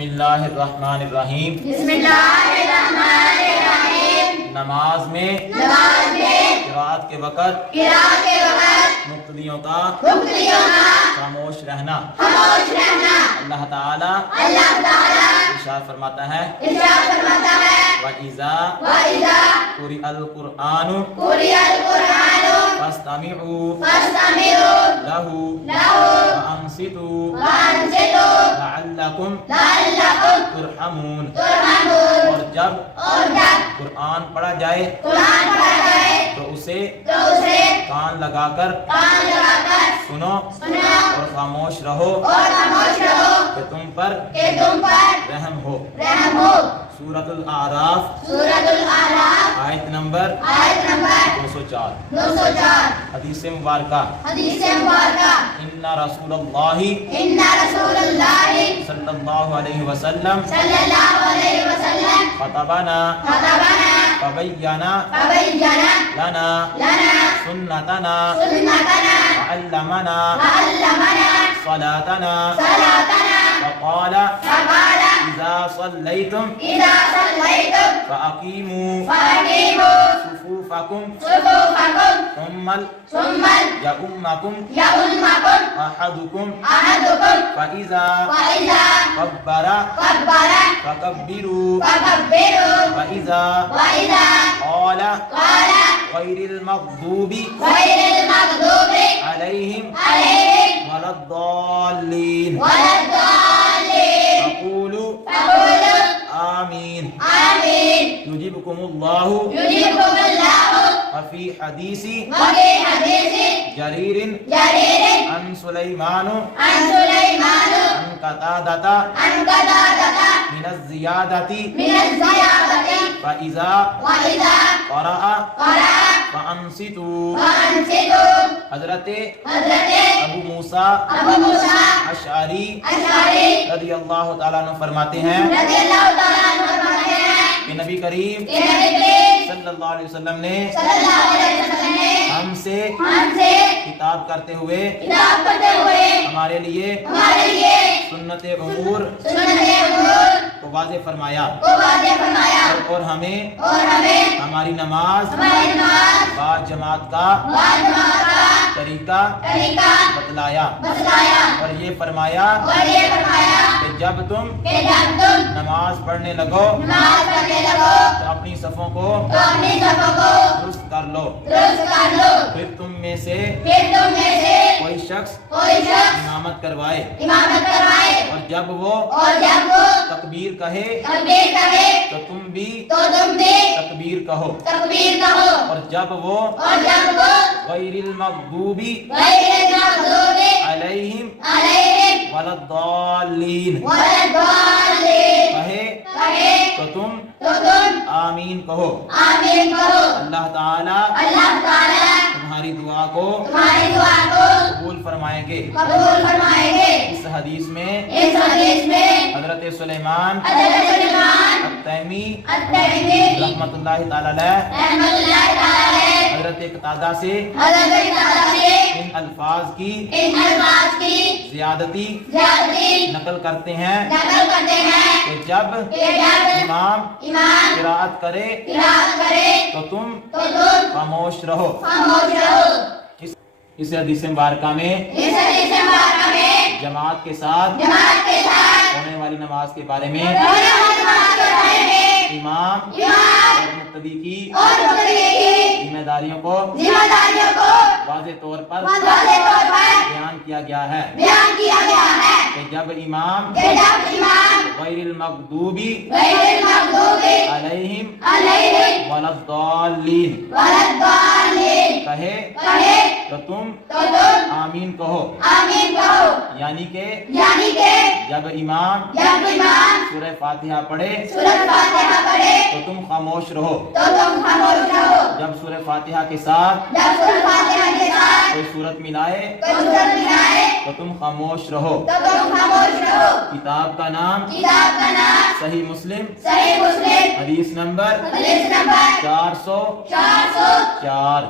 بسم اللہ الرحمن الرحیم. بسم اللہ الرحمن الرحیم. نماز میں قرات کے وقت مقتدیوں کا خاموش رہنا. اللہ تعالی ارشاد فرماتا ہے وَإِذَا قُرِئَ الْقُرْآنُ فَاسْتَمِعُوا لَهُ وَأَنصِتُوا لَعَلَّكُمْ تُرْحَمُونَ. اور جب قرآن پڑھا جائے تو اسے کان لگا کر سنو اور خاموش رہو کہ تم پر رحم ہو. سورۃ الاعراف آیت نمبر 204. حدیث مبارکہ ان رسول اللہ صلی اللہ علیہ وسلم خطبنا فبینا لنا سنتنا وعلمنا صلاتنا فقال اذا صلیتم فاقیموا صفوفکم ثم یؤمکم احدکم فاذا کبر فکبروا فاذا قال غیر المغضوب علیہم ولا الضالین فقولوا آمین. یجیبکم اللہ وفی حدیث جریر عن سلیمان عن قتادۃ من الزیادۃ فإذا قرأ فأنصتوا. حضرت ابو موسیٰ اشعری رضی اللہ تعالیٰ عنہ فرماتے ہیں کہ نبی کریم صلی اللہ علیہ وسلم نے ہم سے خطاب کرتے ہوئے ہمارے لیے سنت امور کو واضح فرمایا اور ہمیں ہماری نماز با جماعت کا طریقہ بتلایا اور یہ فرمایا کہ جب تم نماز پڑھنے لگو تو اپنی صفوں کو درست کر لو. پھر تم میں سے کوئی شخص امامت کروائے اور جب وہ تکبیر کہے تو تم بھی تکبیر کہو اور جب وہ غیر المغضوب علیہم ولا الضالین کہے تو تم آمین کہو. اللہ تعالی تمہاری دعا کو قبول فرمائیں گے. اس حدیث میں حضرت سلیمان التیمی رحمۃ اللہ تعالی علیہ حضرت قتادہ سے ان الفاظ کی زیادتی نقل کرتے ہیں کہ جب امام قرات کرے تو تم خاموش رہو. اس حدیث مبارکہ میں جماعت کے ساتھ ہونے والی نماز کے بارے میں امام اور مقتدی کی ذمہ داریوں کو واضح طور پر بیان کیا گیا ہے کہ جب امام غیر المغضوب علیہم ولا الضالین کہے تو تم آمین کہو. یعنی کہ جب امام سورہ فاتحہ پڑھے تو تم خاموش رہو. جب سورہ فاتحہ کے ساتھ کوئی سورت ملائے تو تم خاموش رہو. کتاب کا نام صحیح مسلم حدیث نمبر 404.